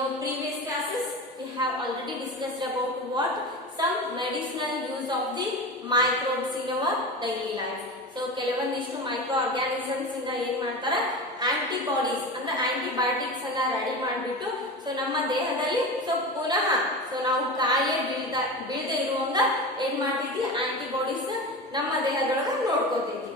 our previous classes, we have already discussed about what some medicinal use of the microbes in our daily life. So ಕೆಲವೊಂದಿಷ್ಟು micro organisms ಇಂದ ಏನ್ ಮಾಡ್ತಾರೆ, ಆಂಟಿಬಾಡೀಸ್ ಅಂದ್ರೆ ಆಂಟಿಬಯೋಟಿಕ್ಸ್ ಎಲ್ಲ ರೆಡಿ ಮಾಡಿಬಿಟ್ಟು ಸೊ ನಮ್ಮ ದೇಹದಲ್ಲಿ ಸೊ ಪುನಃ ಸೊ ನಾವು ಕಾಯಿಲೆ ಬೀಳದೆ ಇರುವಂಗ ಏನ್ ಮಾಡ್ತೈತಿ, ಆಂಟಿಬಾಡೀಸ್ ನಮ್ಮ ದೇಹದೊಳಗೆ ನೋಡ್ಕೋತೈತಿ.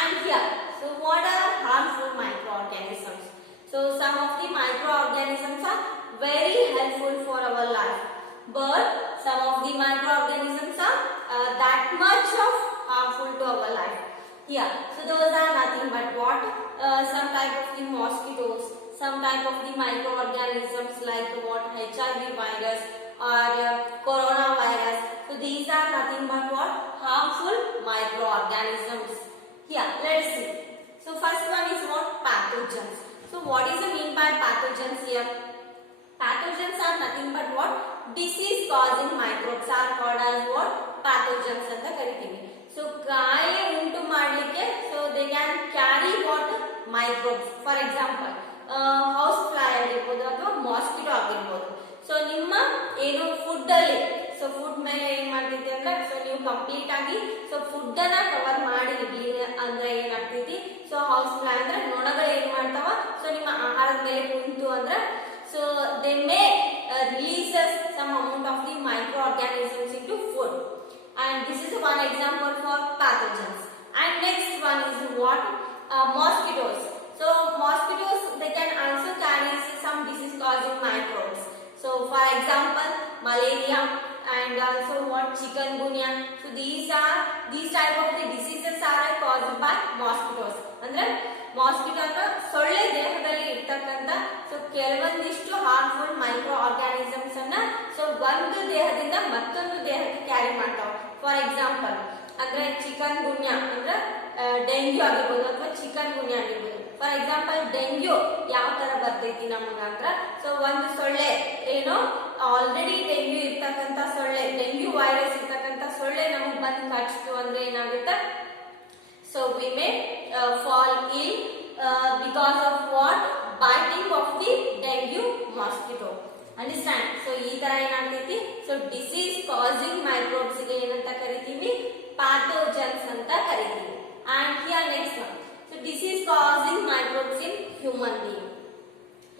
And here so what are harmful micro organisms? So some of the microorganisms are very helpful for our life, but some of the microorganisms are that much of harmful to our life. Yeah, so those are nothing but what? Some type of the mosquitoes, some type of the microorganisms like what, HIV virus or coronavirus. So these are nothing but what? Harmful microorganisms. Yeah, let's see. So first one is what? Pathogens. So what is the mean by pathogens here? Pathogens are nothing but what? Disease causing microbes are called as what? Pathogens anta kariತೀವಿ. So ಕಾಯಿಲೆ ಉಂಟು ಮಾಡಲಿಕ್ಕೆ so they can carry what? Microbes. For example, house fly ಆಗಿರಬಹುದು ಅಥವಾ mosquito ಆಗಿರಬಹುದು. So ನಿಮ್ಮ ಏನು ಫುಡ್ ಅಲ್ಲಿ ಸೊ ಫುಡ್ ಮೇಲೆ ಏನ್ ಮಾಡ್ತೈತಿ ಅಂದ್ರೆ ಸೊ ನೀವು ಕಂಪ್ಲೀಟ್ ಆಗಿ ಸೊ ಫುಡ್ ಅನ್ನ ಕವರ್ ಮಾಡಿ ಇಡ್ಲಿ ಅಂದ್ರೆ ಏನಾಗ್ತೈತಿ, ಸೊ ಹೌಸ್ ಫ್ಲೈ ಅಂದ್ರೆ ನೊಣಗಳು ಏನ್ ಮಾಡ್ತಾವ, ಸೊ ನಿಮ್ಮ ಆಹಾರದ ಮೇಲೆ ಕುಂತು ಅಂದ್ರೆ so they may releases some amount of the micro organisms into food, and this is one example for pathogens. And next one is what? Mosquitoes. So mosquitoes, they can also carry some disease causing microbes. So for example, malaria and also what, chikungunya. So these type of the diseases are caused by mosquitoes. ಅಂದ್ರೆ ಮಾಸ್ಕಿಟೋ ಅಂದ್ರೆ ಸೊಳ್ಳೆ ದೇಹದಲ್ಲಿ ಇರ್ತಕ್ಕಂತ ಸೊ ಕೆಲವೊಂದಿಷ್ಟು harmful micro organisms ಅನ್ನ ಸೊ ಒಂದು ದೇಹದಿಂದ ಮತ್ತೊಂದು ದೇಹಕ್ಕೆ ಕ್ಯಾರಿ ಮಾಡ್ತಾವ. ಫಾರ್ ಎಕ್ಸಾಂಪಲ್ ಅಂದ್ರೆ ಚಿಕನ್ಗುನ್ಯಾ ಅಂದ್ರೆ ಡೆಂಗ್ಯೂ ಆಗಿರ್ಬೋದು ಅಥವಾ ಚಿಕನ್ಗುನ್ಯಾ ಆಗಿರ್ಬೋದು. ಫಾರ್ ಎಕ್ಸಾಂಪಲ್ ಡೆಂಗ್ಯೂ ಯಾವ ತರ ಬರ್ತೈತಿ ನಮಗ ಅಂದ್ರ ಸೊ ಒಂದು ಸೊಳ್ಳೆ ಏನೋ ಆಲ್ರೆಡಿ ಡೆಂಗ್ಯೂ ಇರ್ತಕ್ಕಂತ ಸೊಳ್ಳೆ, ಡೆಂಗ್ಯೂ ವೈರಸ್ ಇರ್ತಕ್ಕಂತ ಸೊಳ್ಳೆ ನಮಗ್ ಬಂದ್ ಕಚ್ತು ಅಂದ್ರೆ ಏನಾಗುತ್ತೆ, so we may fall ill because of what? Biting of the dengue mosquito. Understand? So ee tara enagtೈತಿ, so disease causing microbes ಗೆ ಏನಂತ ಕರಿತೀವಿ, pathogens ಅಂತ ಕರಿತೀವಿ. And here next one, so disease causing microbes in human being.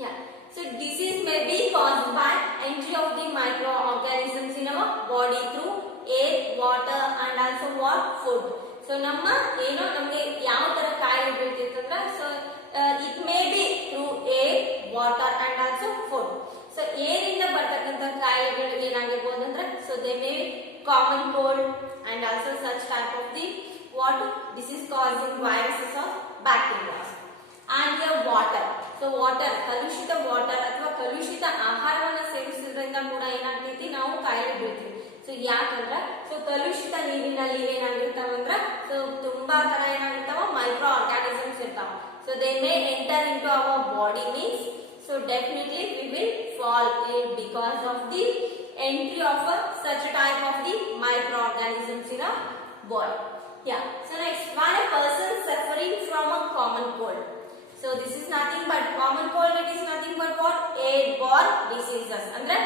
Yeah, so disease may be caused by entry of the microorganisms in our body through air, water and also what? Food. So ನಮ್ಮ ಏನೋ ನಮ್ಗೆ ಯಾವ ತರ ಕಾಯಿಲೆ ಬೀಳ್ತಿರ್ತಂದ್ರ so it may be through air, water and also food. So air ಇಂದ ಬರ್ತಕ್ಕಂಥ ಕಾಯಿಲೆಗಳು ಏನಾಗಿರ್ಬೋದು ಅಂದ್ರೆ so they may be common cold and also such type of the what disease causing viruses of bacterias. And water, so water ಕಲುಷಿತ water ಅಥವಾ ಕಲುಷಿತ ಆಹಾರವನ್ನ ಸೇವಿಸೋದ್ರಿಂದ ಕೂಡ ಏನಾಗ್ತೈತಿ, ನಾವು ಕಾಯಿಲೆ ಬೀಳ್ತೀವಿ. ಸೊ ಯಾಕಂದ್ರ ಸೊ ಕಲುಷಿತ ನೀರಿನಲ್ಲಿ ಏನಾಗಿರ್ತಾವಂದ್ರ ಸೊ ತುಂಬಾ ತರ ಏನಾಗಿರ್ತಾವ, ಮೈಕ್ರೋ ಆರ್ಗಾನಿಸಮ್ಸ್ ಇರ್ತಾವ. So they may enter in to our body means so definitely we will fall ill because of the entry of such type of the microorganisms in our body. Yeah, so next, when a person suffering from a common cold, so this is nothing but common cold, it is nothing but what? Airborne diseases. ಅಂದ್ರೆ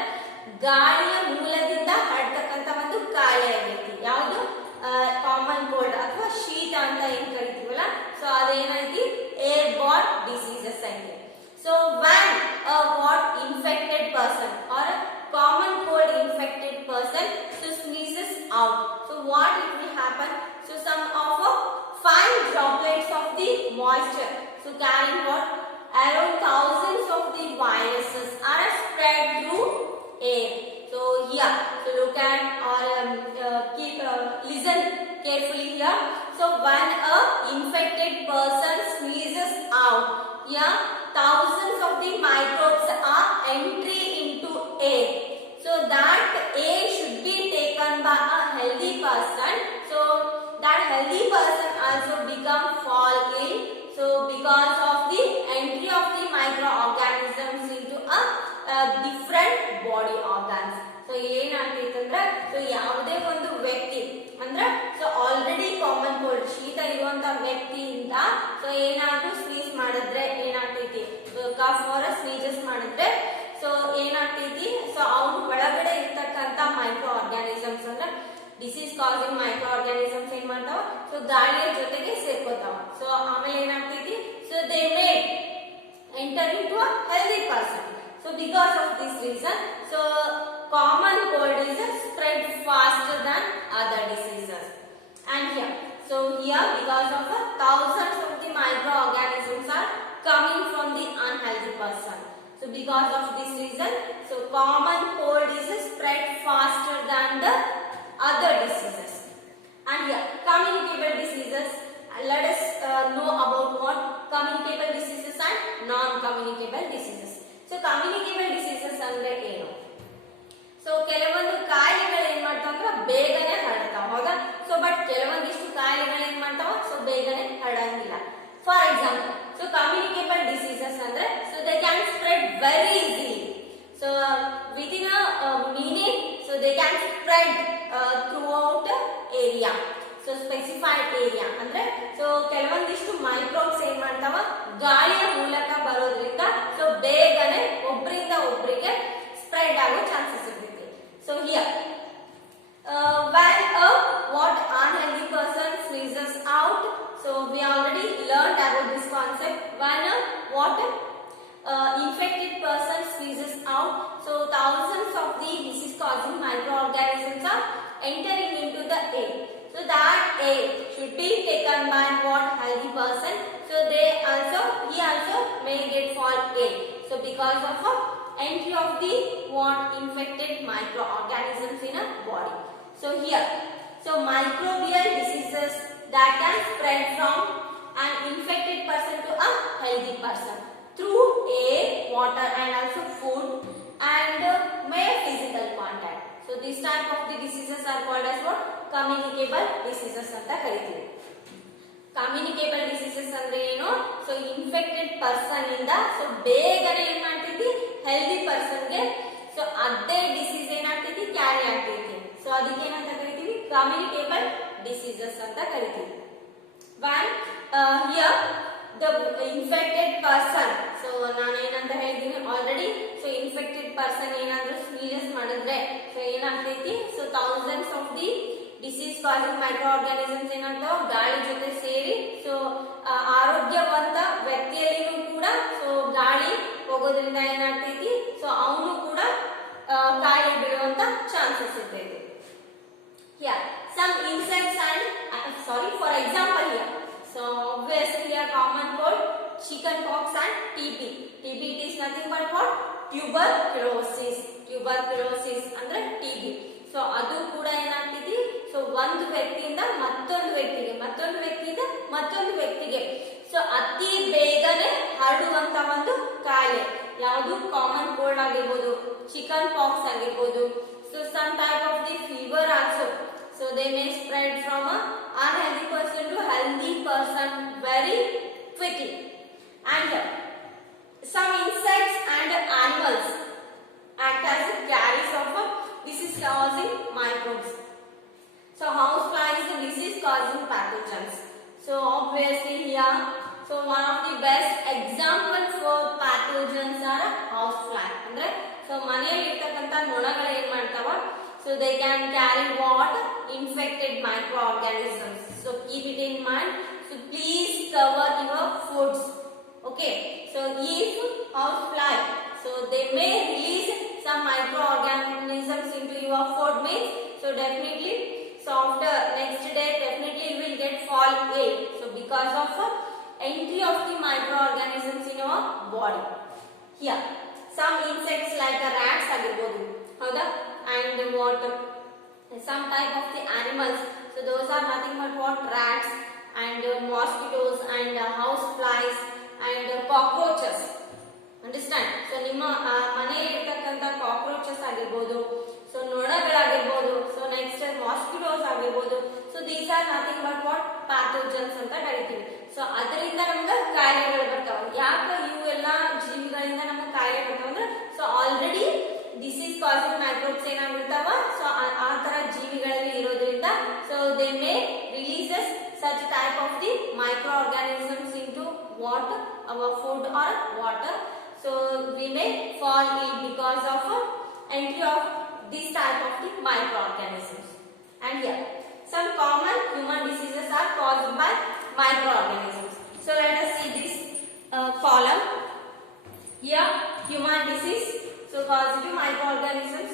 ಗಾಳಿಯ ಮೂಲದಿಂದ ಹರಡ್ತಕ್ಕಂತ ಒಂದು ಕಾಯಿಲೆ ಆಗೈತಿ. ಯಾವುದು? Common cold ಅಥವಾ ಶೀತ ಅಂತ ಏನ್ ಕರಿತೀವಲ್ಲ, ಸೊ ಅದೇನೈತಿ, ಏರ್ಬೋರ್ನ್ ಡಿಸೀಸಸ್ ಐತಿ. So when what infected person or common cold infected person so sneezes out, so what it will happen, so some of fine droplets of the moisture so carrying what? Around thousands of the viruses are spread through air. So here, so look at or listen carefully here. So when a infected person sneezes out, yeah, thousands of the microbes are entry into air. So that air should be taken by a healthy person. So that healthy person also become fall ill. So because of the entry of the microorganisms into a different body organs. So ಏನಾಗ್ತೈತೆ ಅಂದ್ರೆ ಸೊ ಯಾವುದೇ ಒಂದು ವ್ಯಕ್ತಿ ಅಂದ್ರೆ so already common cold ಶೀತ ಇರುವಂತ ವ್ಯಕ್ತಿಯಿಂದ ಸೊ ಏನಾದ್ರೂ ಸ್ನೀಸ್ ಮಾಡಿದ್ರೆ ಏನಾಗ್ತೈತಿ, ಕಫ್ ಆರ್ ಸ್ನೀಜಸ್ ಮಾಡಿದ್ರೆ ಸೊ ಏನಾಗ್ತೈತಿ, ಸೊ ಅವ್ರ ಒಳಗಡೆ ಇರ್ತಕ್ಕಂತ ಮೈಕ್ರೋ ಆರ್ಗ್ಯಾನಿಸಮ್ಸ್ ಅಂದ್ರೆ ಡಿಸೀಸ್ ಕಾಸಿಂಗ್ ಮೈಕ್ರೋ ಆರ್ಗ್ಯಾನಿಸಮ್ಸ್ ಏನ್ ಮಾಡ್ತಾವ, ಸೊ ಗಾಳಿಯ ಜೊತೆಗೆ ಸೇರ್ಕೋತಾವ. ಸೊ ಆಮೇಲೆ ಏನಾಗ್ತೈತಿ, so they may enter into a healthy person. So because of this reason, so common cold is spread faster than other diseases. And here because of the thousands of the microorganisms are coming from the unhealthy person. So because of this reason, so common cold is spread faster than the other diseases. And communicable diseases. Let us know about what communicable diseases and non-communicable diseases. So communicable diseases ಅಂದ್ರೆ ಏನು? ಸೊ ಕೆಲವೊಂದು ಕಾಯಿಲೆಗಳು ಏನ್ ಮಾಡ್ತಾವ ಬೇಗನೆ ಹರಡ್ತಾವ, ಹೌದಾ? So but ಕೆಲವೊಂದಿಷ್ಟು ಕಾಯಿಲೆಗಳು ಏನ್ ಮಾಡ್ತಾವ, ಸೊ ಬೇಗನೆ ಹರಡಂಗಿಲ್ಲ. For example, so communicable diseases ಅಂದ್ರೆ so they can spread very easily. So within a minute so they can spread throughout area. So specified area ಅಂದ್ರೆ ಸೊ ಕೆಲವೊಂದಿಷ್ಟು ಮೈಕ್ರೋಬ್ಸ್ ಏನ್ ಮಾಡ್ತಾವ ಗಾಳಿಯ ಮೂಲಕ ಬರೋದ್ರಿಂದ ಸೊ ಬೇಗನೆ ಒಬ್ಬರಿಂದ ಒಬ್ಬರಿಗೆ ಸ್ಪ್ರೆಡ್ ಆಗೋ ಚಾನ್ಸಸ್ ಇರುತ್ತೆ. So here when what unhealthy person sneezes out, so we already learned about this concept. When what infected person sneezes out, so thousands of the disease causing microorganisms are entering into the air. So that air should be taken by what healthy person. So he also may get fall ill. So because of entry of the what infected microorganisms in a body. So here, so microbial diseases that can spread from an infected person to a healthy person through air, water, and also food and mere physical contact. So this type of the diseases are called as what? Communicable diseases ಅಂತ ಕರೀತೀವಿ. Communicable diseases ಅಂದ್ರೆ ಏನು? So infected person ಇಂದ ಸೊ ಬೇಗನೆ ಏನ್ ಮಾಡ್ತೈತಿ ಹೆಲ್ದಿ ಪರ್ಸನ್ಗೆ ಸೊ ಅದೇ ಡಿಸೀಸ್ ಏನಾಗ್ತೈತಿ ಕ್ಯಾರಿ ಆಗ್ತೈತಿ. ಸೊ ಅದಕ್ಕೆ ಏನಂತ ಕರಿತೀವಿ ಕಮ್ಯುನಿಕೇಬಲ್ ಡಿಸೀಸಸ್ ಅಂತ ಕರಿತೀವಿ. When here the infected person, so ನಾನು ಏನಂತ ಹೇಳಿದೀನಿ ಆಲ್ರೆಡಿ, ಸೊ ಇನ್ಫೆಕ್ಟೆಡ್ ಪರ್ಸನ್ ಏನಾದ್ರೂ ಸ್ನೀಸ್ ಮಾಡಿದ್ರೆ ಸೊ ಏನಾಗ್ತೈತಿ, so thousands of the disease causing micro organisms ಏನಾಗ್ತಾವ ಗಾಳಿ ಜೊತೆ ಸೇರಿ ಸೊ ಆರೋಗ್ಯವಂತ ವ್ಯಕ್ತಿಯಲ್ಲಿನೂ ಕೂಡ ಸೊ ಗಾಳಿ ಹೋಗೋದ್ರಿಂದ ಏನಾಗ್ತೈತಿ, ಸೊ ಅವನು ಕೂಡ ಕಾಯಿಲೆ ಬೀಳುವಂತ ಚಾನ್ಸಸ್ ಇರ್ತೈತಿ. Some insects and for example here, so obviously here common cold, chicken pox and TB. TB it is nothing but what? Tuberculosis ಅಂದ್ರೆ TB. ಸೊ ಅದು ಕೂಡ ಏನಾಗ್ತೈತಿ, ಸೊ ಒಂದು ವ್ಯಕ್ತಿಯಿಂದ ಮತ್ತೊಂದು ವ್ಯಕ್ತಿಗೆ ಸೊ ಅತಿ ಬೇಗನೆ ಹರಡುವಂತ ಒಂದು ಕಾಯಿಲೆ ಯಾವುದು? ಕಾಮನ್ ಕೋಲ್ಡ್ ಆಗಿರ್ಬೋದು, ಚಿಕನ್ ಪಾಕ್ಸ್ ಆಗಿರ್ಬೋದು. So some type of the fever also. So they may spread from a unhealthy person to healthy person very quickly. And some insects and animals act as carriers of disease causing microbes. So house flies is disease causing pathogens. So obviously here, so one of the best example for pathogens are house fly. ಅಂದ್ರೆ so ಮನೆಯಲ್ಲಿ ಇರ್ತಕ್ಕಂತ ನೊಣಗಳು ಏನ್ ಮಾಡ್ತಾವ, so they can carry what? Infected microorganisms. So keep it in mind. So please cover your foods. Okay. So if house fly, so they may release some microorganisms into your food means, so definitely, so after next day definitely you will get fall ill. So because of entry of the microorganisms in your body. Here, some insects like rats agirbodu, hauda, and what? Some type of the animals. So those are nothing but what? Rats and mosquitoes and house flies and cockroaches. Understand? So ನಿಮ್ಮ ಮನೆಯಲ್ಲಿ ಇರ್ತಕ್ಕಂತ ಕಾಕ್ರೋಚಸ್ ಆಗಿರ್ಬೋದು, ಸೊ ನೊಣಗಳಾಗಿರ್ಬೋದು, so next mosquitoes ಆಗಿರ್ಬೋದು. So these are nothing but what? Pathogens ಅಂತ ಕರಿತೀವಿ. ಸೊ ಅದರಿಂದ ನಮ್ಗೆ ಕಾಯಿಲೆಗಳು ಬರ್ತಾವ. ಯಾಕೆ ಇವು ಎಲ್ಲಾ ಜೀವಿಗಳಿಂದ ನಮ್ಗೆ ಕಾಯಿಲೆ ಬರ್ತಾವ ಅಂದ್ರೆ so already disease causing microbes ಏನಾಗಿರ್ತಾವ, ಸೊ ಆ ತರ ಜೀವಿಗಳಲ್ಲಿ ಇರೋದ್ರಿಂದ so they may releases such type of the micro organisms into what? Our food or water. So we may fall ill because of entry of this type of the microorganisms. And here some common human diseases are caused by microorganisms. So let us see this column. Here human disease, so causative microorganisms,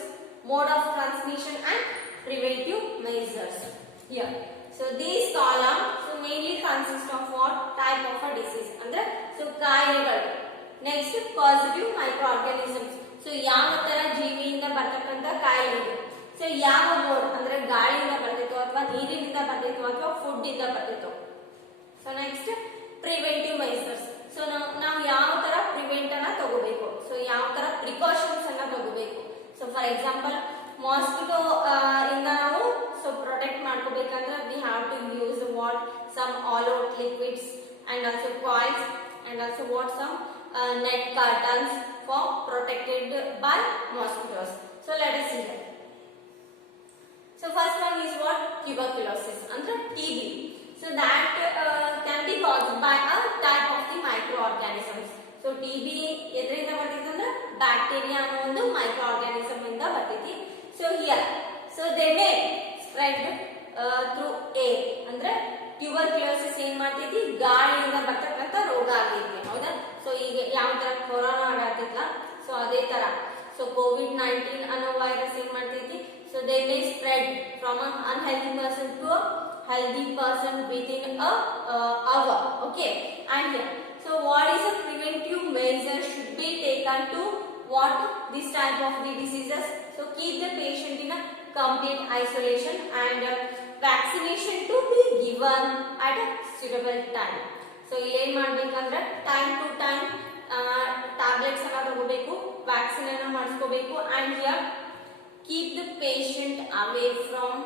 mode of transmission and preventive measures. Here, so these column so mainly consist of what type of a disease ಅಂದ್ರೆ so ಕಾಯಿಲೆಗಳು. Next causative microorganisms, so ಯಾವ ತರ ಜೀವಿಯಿಂದ ಬರ್ತಕ್ಕಂತ ಕಾಯಿಲೆ ಇದೆ. ಸೊ ಯಾವ ಮೋಡ್ ಅಂದ್ರೆ ಗಾಳಿಯಿಂದ ಬರ್ತಿತ್ತು ಅಥವಾ ನೀರಿನಿಂದ ಬರ್ತಿತ್ತು ಅಥವಾ ಫುಡ್ ಇಂದ ಬರ್ತಿತ್ತು. So next preventive measures, so ನಾವು ಯಾವ ತರ ಪ್ರಿವೆಂಟ್ ಅನ್ನ ತಗೋಬೇಕು, ಸೊ ಯಾವ ತರ ಪ್ರಿಕಾಷನ್ಸ್ ಅನ್ನ ತಗೋಬೇಕು. ಸೊ ಫಾರ್ ಎಕ್ಸಾಂಪಲ್ ಮಾಸ್ಕಿಟೋ ಇಂದ ನಾವು ಸೊ ಪ್ರೊಟೆಕ್ಟ್ ಮಾಡ್ಕೋಬೇಕಂದ್ರೆ we have to use what some all out liquids and also coils and also what some net curtains for protected by mosquitoes. So let us see that. So first one is what tuberculosis andre TB. So that can be caused by a type of the microorganisms. So TB edrinda bartiti andre bacteria anno ಒಂದು microorganism ಇಂದ ಬರ್ತೈತಿ. So here so they may spread through air ಅಂದ್ರೆ ಟ್ಯೂಬರ್ಕ್ಯುಲೋಸಿಸ್ ಏನ್ ಮಾಡ್ತೈತಿ ಗಾಳಿಯಿಂದ ಬರ್ತಕ್ಕಂತ ರೋಗ ಆಗೈತಿ ಹೌದಾ. ಸೊ ಈಗ ಯಾವ ತರ ಕೊರೋನಾ ಆಗತ್ತಿಲ್ಲ ಸೊ ಅದೇ ತರ ಸೊ COVID-19 ಅನ್ನೋ ವೈರಸ್ ಏನ್ ಮಾಡ್ತೈತಿ so they may spread from an unhealthy person to a healthy person within a hour. Okay, and here so what is a preventive measure should be taken to what this type of the diseases. So keep the patient in a complete isolation and vaccination to be given at a suitable time. So ಏನು ಮಾಡಬೇಕಂದ್ರೆ time to time tablets ಅನ್ನ ತಗೋಬೇಕು, vaccine ಅನ್ನ ಮಾಡಿಸ್ಕೋಬೇಕು. And here keep the patient away from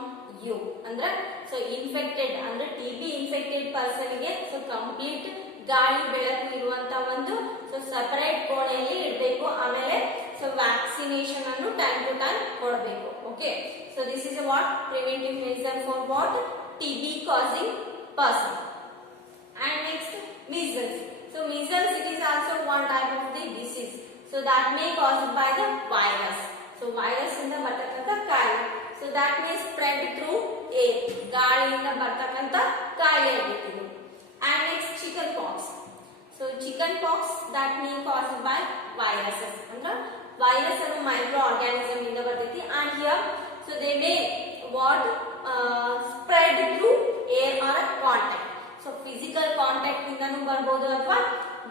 you ಅಂದ್ರೆ so infected ಅಂದ್ರೆ TB infected person ಗೆ so complete ಗಾಳಿ ಬೆಳಕು ಇರುವಂತ ಒಂದು ಸೊ ಸಪರೇಟ್ ಕೋಣೆಯಲ್ಲಿ ಇಡಬೇಕು. ಆಮೇಲೆ ಸೊ ವ್ಯಾಕ್ಸಿನೇಷನ್ ಅನ್ನು ಟೈಮ್ ಟು ಟೈಮ್ ಕೊಡಬೇಕು. Okay, so this is what preventive measure for what TB causing person. And next measles. So measles it is also one type of the disease, so that may caused by the virus. So virus ಇಂದ ಬರ್ತಕ್ಕಂತ ಕಾಯಿಲೆ, so that may spread through air ಗಾಳಿಯಿಂದ ಬರ್ತಕ್ಕಂತ ಕಾಯಿಲೆ ಆಗಿತ್ತು. And next chicken pox. So chicken pox that may caused by viruses ಅಂದ್ರೆ virus ಅನ್ನು micro organism ಇಂದ ಬರ್ತೈತಿ. And here so they may what spread through air or contact. So physical contact ಇಂದನೂ ಬರಬಹುದು ಅಥವಾ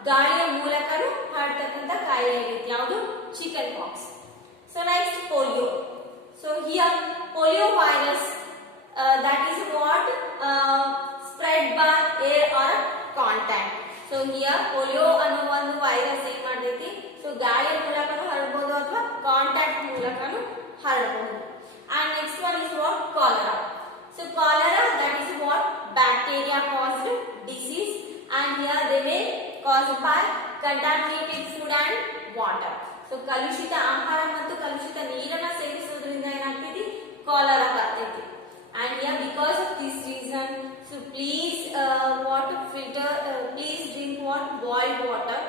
ಗಾಳಿಯ ಮೂಲಕನೂ ಹರಡ್ತಕ್ಕಂತ ಕಾಯಿಲೆ ಆಗೈತಿ ಯಾವುದು chicken pox. So next polio. So here polio virus that is what spread by air or contact. So here polio ಅನ್ನೋ ಒಂದು ವೈರಸ್ ಏನ್ ಮಾಡ್ತೈತಿ ಸೊ ಗಾಳಿಯ ಮೂಲಕನೂ ಹರಡಬಹುದು ಅಥವಾ ಕಾಂಟ್ಯಾಕ್ಟ್ ಮೂಲಕನೂ ಹರಡಬಹುದು. And next one is what cholera. So cholera that is what bacteria caused disease, and here they may caused by contaminated food and water. So ಕಲುಷಿತ ಆಹಾರ ಮತ್ತು ಕಲುಷಿತ ನೀರನ್ನ ಸೇವಿಸುವುದರಿಂದ ಏನಾಗ್ತೈತಿ ಕಾಲರಾ ಬರ್ತೈತಿ. And here because of this reason so please what filter please drink what boiled water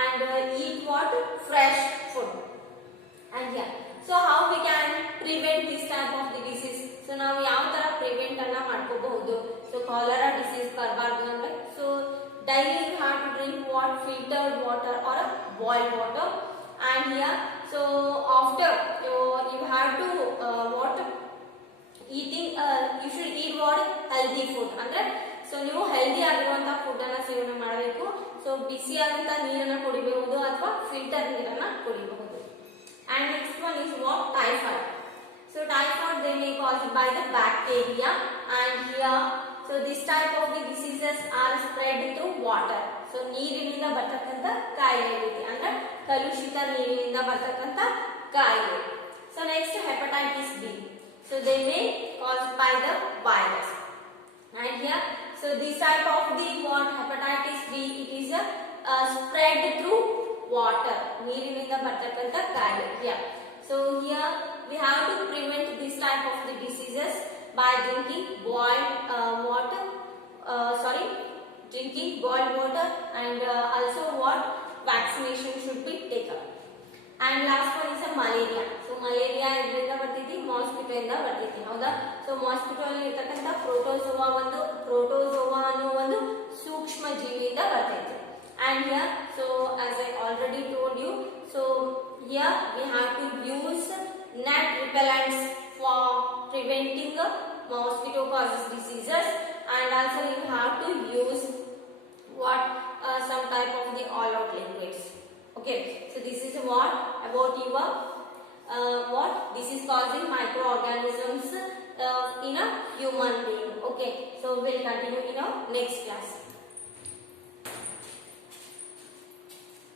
and eat what fresh food. And here so how we can prevent this type of the disease. So ನಾವು ಯಾವ ತರ ಪ್ರಿವೆಂಟ್ ಅನ್ನ ಮಾಡ್ಕೋಬಹುದು. So cholera disease ಬರಬಾರ್ದು ಅಂದ್ರೆ so daily you have to drink what filtered water or boiled water. And here so after you have to what eating you should eat what healthy food ಅಂದ್ರೆ ಸೊ ನೀವು ಹೆಲ್ದಿ ಆಗಿರುವಂತ ಫುಡ್ ಅನ್ನ ಸೇವನೆ ಮಾಡಬೇಕು. ಸೊ ಬಿಸಿಯಾದಂತ ನೀರನ್ನ ಕುಡಿಬಹುದು ಅಥವಾ ಫಿಲ್ಟರ್ ನೀರನ್ನ ಕುಡಿಬಹುದು. And next one is what typhoid. So typhoid they may caused by the bacteria, and here so this type of the diseases are spread through water. So ನೀರಿನಿಂದ ಬರ್ತಕ್ಕಂತ ಕಾಯಿಲೆ ಇದೆ ಅಂದ್ರೆ ಕಲುಷಿತ ನೀರಿನಿಂದ ಬರ್ತಕ್ಕಂತ ಕಾಯಿಲೆ. So next hepatitis B. So they may caused by the virus. And here so this type of the what hepatitis B it is spread through water ನೀರಿನಿಂದ ಬರ್ತಕ್ಕಂತ ಕಾಯಿಲೆ. Yeah, so here we have to prevent this type of the diseases by drinking boiled water drinking boiled water, and also what vaccination should be and last one is a malaria. So malaria ಇದರಿಂದ ಬರ್ತೈತಿ, ಮಾಸ್ಕಿಟೋ ಇಂದ ಬರ್ತೈತಿ, ಹೌದಾ? So mosquito ಅಲ್ಲಿ ಇರತಕ್ಕಂತ ಪ್ರೋಟೋಜೋವಾ ಅನ್ನೋ ಒಂದು ಸೂಕ್ಷ್ಮ ಜೀವಿಯಿಂದ ಬರ್ತೈತಿ. And here, so as I already told you, so here we have to use net repellents for preventing mosquito causes diseases, and also you have to use what some type of the all out liquids. Okay, so this is what about your what this is causing microorganisms in a human being. Okay, so we'll continue in our next class.